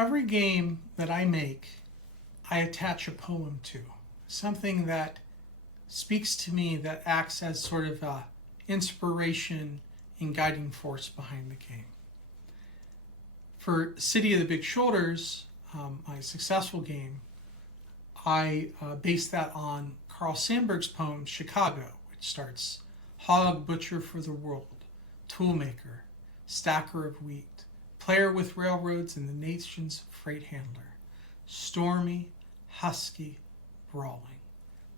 every game that I make, I attach a poem to, something that speaks to me, that acts as sort of a inspiration and guiding force behind the game. For City of the Big Shoulders, my successful game, I based that on Carl Sandburg's poem Chicago, which starts, hog butcher for the world, toolmaker, stacker of wheat, player with railroads and the nation's freight handler, stormy, husky, brawling,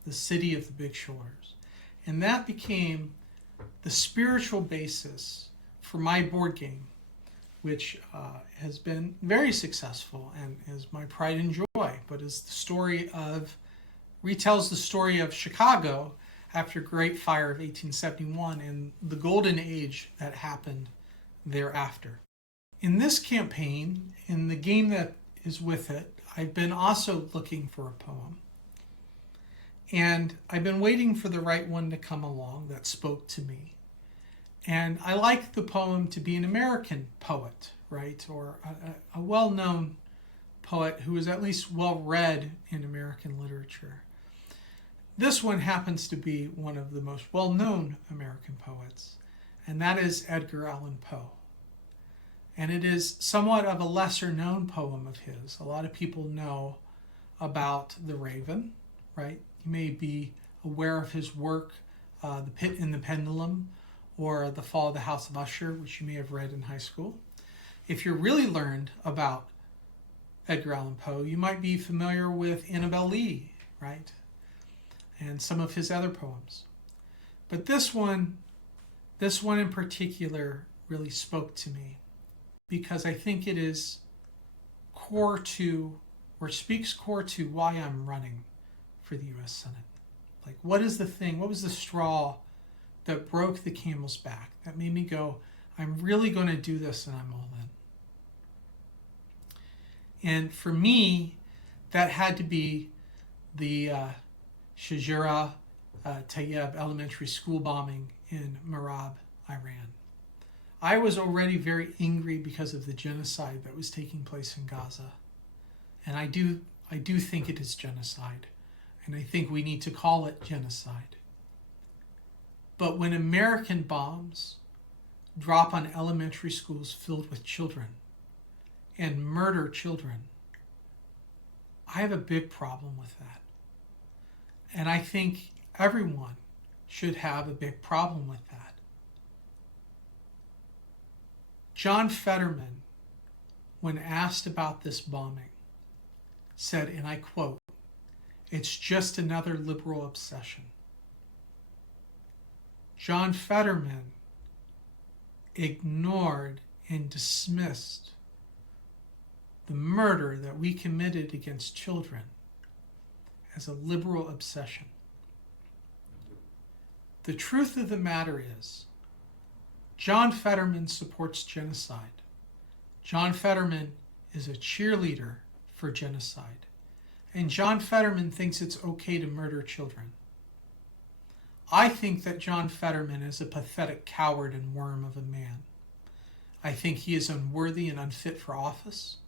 the City of the Big Shoulders. And that became the spiritual basis for my board game, which has been very successful and is my pride and joy, but is the story of, retells the story of Chicago after Great Fire of 1871 and the golden age that happened thereafter. In this campaign, in the game that is with it, I've been also looking for a poem. And I've been waiting for the right one to come along that spoke to me. And I like the poem to be an American poet, right? Or a well-known poet who is at least well-read in American literature. This one happens to be one of the most well-known American poets, and that is Edgar Allan Poe. And it is somewhat of a lesser-known poem of his. A lot of people know about The Raven, right? You may be aware of his work, The Pit and the Pendulum, or The Fall of the House of Usher, which you may have read in high school. If you're really learned about Edgar Allan Poe, you might be familiar with Annabel Lee, right? And some of his other poems. But this one in particular really spoke to me because I think it is core to, or speaks core to why I'm running for the U.S. Senate. Like, what is the thing, what was the straw that broke the camel's back, that made me go, I'm really going to do this and I'm all in. And for me, that had to be the Shujara Tayyab elementary school bombing in Marab, Iran. I was already very angry because of the genocide that was taking place in Gaza. And I do think it is genocide. And I think we need to call it genocide. But when American bombs drop on elementary schools filled with children and murder children, I have a big problem with that. And I think everyone should have a big problem with that. John Fetterman, when asked about this bombing, said, and I quote, "It's just another liberal obsession." John Fetterman ignored and dismissed the murder that we committed against children as a liberal obsession. The truth of the matter is, John Fetterman supports genocide. John Fetterman is a cheerleader for genocide. And John Fetterman thinks it's okay to murder children. I think that John Fetterman is a pathetic coward and worm of a man. I think he is unworthy and unfit for office,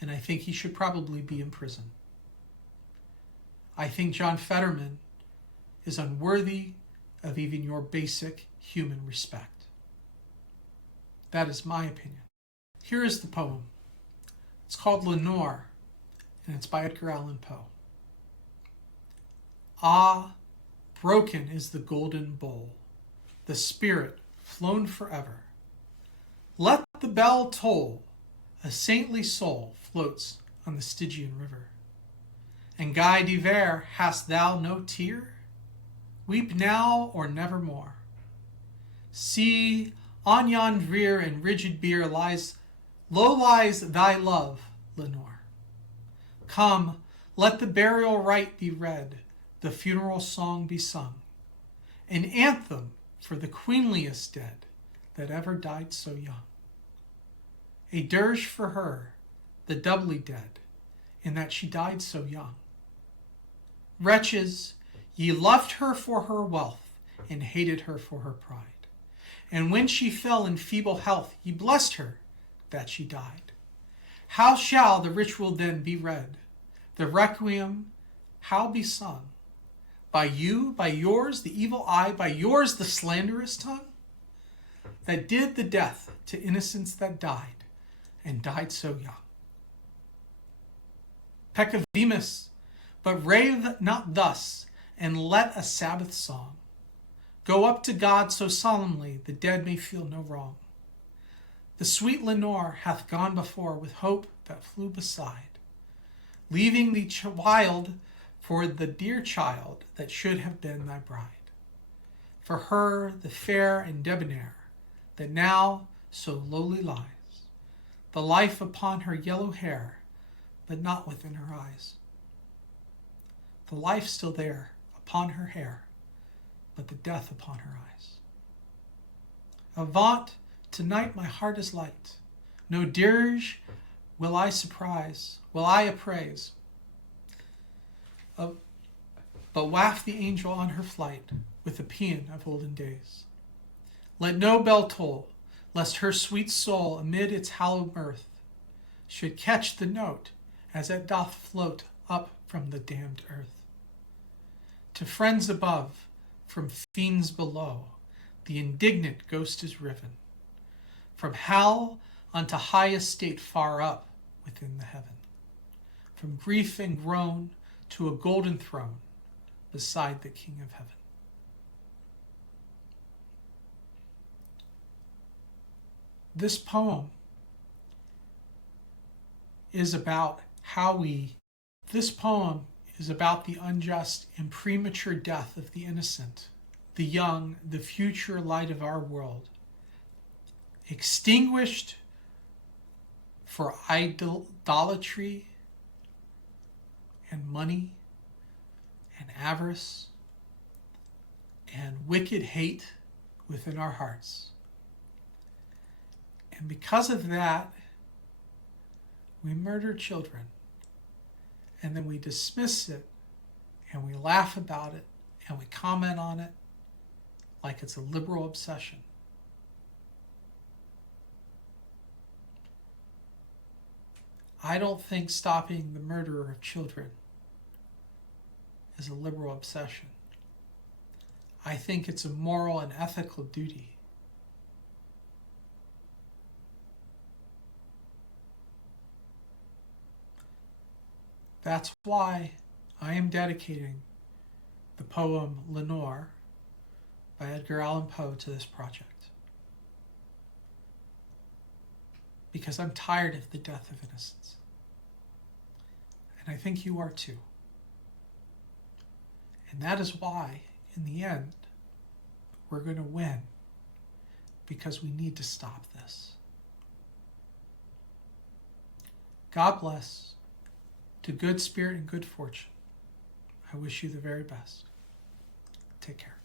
and I think he should probably be in prison. I think John Fetterman is unworthy of even your basic human respect. That is my opinion. Here is the poem. It's called Lenore, and it's by Edgar Allan Poe. Ah, broken is the golden bowl, the spirit flown forever. Let the bell toll, a saintly soul floats on the Stygian river. And Guy de Vere, hast thou no tear? Weep now or nevermore. See, on yon drear and rigid bier low lies thy love, Lenore. Come, let the burial rite be read, the funeral song be sung, an anthem for the queenliest dead that ever died so young. A dirge for her, the doubly dead, in that she died so young. Wretches, ye loved her for her wealth, and hated her for her pride. And when she fell in feeble health, ye blessed her that she died. How shall the ritual then be read? The requiem, how be sung? By you, by yours, the evil eye, by yours, the slanderous tongue? That did the death to innocents that died, and died so young. Peccavimus, but rave not thus, and let a Sabbath song go up to God so solemnly the dead may feel no wrong. The sweet Lenore hath gone before with hope that flew beside, leaving thee wild for the dear child that should have been thy bride. For her, the fair and debonair, that now so lowly lies, the life upon her yellow hair, but not within her eyes. The life still there upon her hair, but the death upon her eyes. Avaunt, tonight my heart is light. No dirge will I surprise, will I appraise. But waft the angel on her flight with the paean of olden days. Let no bell toll, lest her sweet soul amid its hallowed mirth should catch the note as it doth float up from the damned earth. To friends above, from fiends below, the indignant ghost is riven, from hell unto high estate far up within the heaven, from grief and groan to a golden throne beside the King of heaven. This poem is about the unjust and premature death of the innocent, the young, the future light of our world, extinguished for idolatry and money and avarice and wicked hate within our hearts. And because of that, we murder children, and then we dismiss it, and we laugh about it, and we comment on it like it's a liberal obsession. I don't think stopping the murder of children is a liberal obsession. I think it's a moral and ethical duty. That's why I am dedicating the poem Lenore by Edgar Allan Poe to this project. Because I'm tired of the death of innocents. And I think you are too. And that is why, in the end, we're going to win. Because we need to stop this. God bless. To good spirit and good fortune, I wish you the very best. Take care.